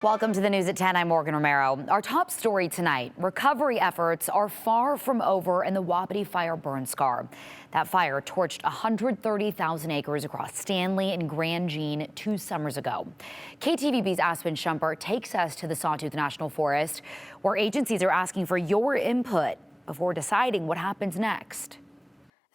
Welcome to the news at 10. I'm Morgan Romero. Our top story tonight: recovery efforts are far from over in the Wapiti Fire burn scar. That fire torched 130,000 acres across Stanley and Grand Jean 2 summers ago. KTVB's Aspen Shumpert takes us to the Sawtooth National Forest, where agencies are asking for your input before deciding what happens next.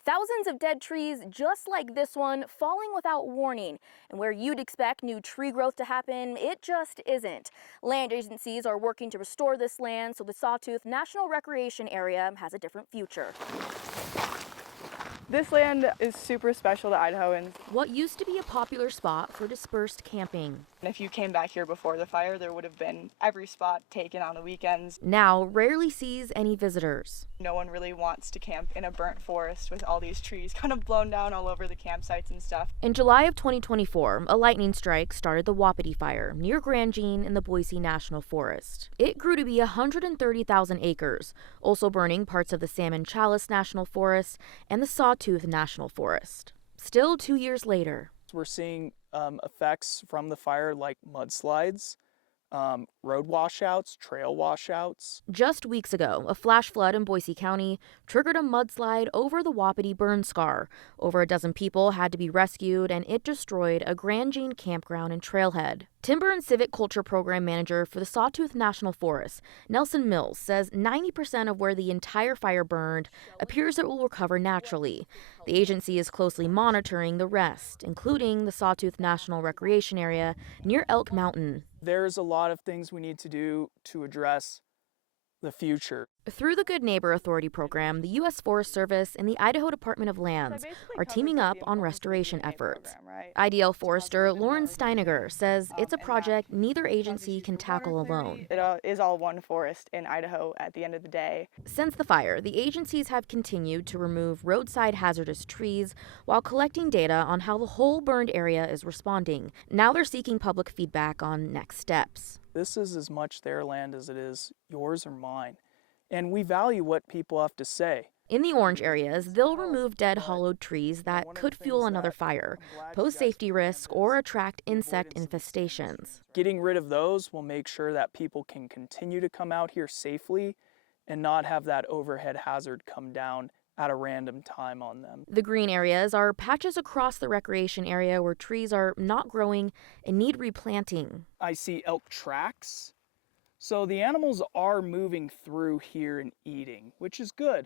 Thousands of dead trees just like this one falling without warning. And where you'd expect new tree growth to happen, it just isn't. Land agencies are working to restore this land so the Sawtooth National Recreation Area has a different future. This land is super special to Idahoans. What used to be a popular spot for dispersed camping. And if you came back here before the fire, there would have been every spot taken on the weekends. Now rarely sees any visitors. No one really wants to camp in a burnt forest with all these trees kind of blown down all over the campsites and stuff. In July of 2024, a lightning strike started the Wapiti Fire near Grand Jean in the Boise National Forest. It grew to be 130,000 acres, also burning parts of the Salmon Chalice National Forest and the Sawtooth National Forest. Still 2 years later, we're seeing effects from the fire like mudslides, road washouts, trail washouts. Just weeks ago, a flash flood in Boise County triggered a mudslide over the Wapiti burn scar. Over a dozen people had to be rescued, and it destroyed a Grand Jean campground and trailhead. Timber and Civic Culture Program Manager for the Sawtooth National Forest, Nelson Mills, says 90% of where the entire fire burned appears it will recover naturally. The agency is closely monitoring the rest, including the Sawtooth National Recreation Area near Elk Mountain. There's a lot of things we need to do to address the future. Through the Good Neighbor Authority program, the U.S. Forest Service and the Idaho Department of Lands are teaming up on restoration efforts. IDL Forester Lauren Steiniger says it's a project neither agency can tackle alone. It is all one forest in Idaho at the end of the day. Since the fire, the agencies have continued to remove roadside hazardous trees while collecting data on how the whole burned area is responding. Now they're seeking public feedback on next steps. This is as much their land as it is yours or mine, and we value what people have to say. In the orange areas, they'll remove dead hollowed trees that could fuel another fire, pose safety risk, or attract insect infestations. Getting rid of those will make sure that people can continue to come out here safely and not have that overhead hazard come down at a random time on them. The green areas are patches across the recreation area where trees are not growing and need replanting. I see elk tracks. So the animals are moving through here and eating, which is good.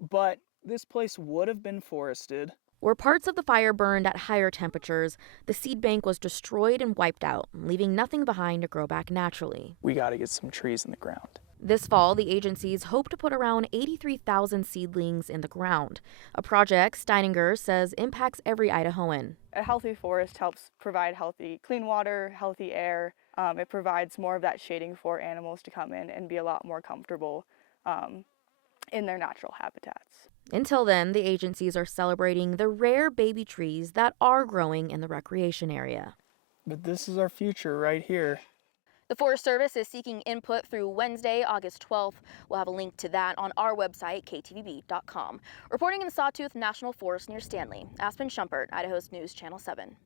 But this place would have been forested. Where parts of the fire burned at higher temperatures, the seed bank was destroyed and wiped out, leaving nothing behind to grow back naturally. We got to get some trees in the ground. This fall, the agencies hope to put around 83,000 seedlings in the ground, a project Steininger says impacts every Idahoan. A healthy forest helps provide healthy, clean water, healthy air. It provides more of that shading for animals to come in and be a lot more comfortable in their natural habitats. Until then, the agencies are celebrating the rare baby trees that are growing in the recreation area. But this is our future right here. The Forest Service is seeking input through Wednesday, August 12th. We'll have a link to that on our website, ktvb.com. Reporting in the Sawtooth National Forest near Stanley, Aspen Shumpert, Idaho's News Channel 7.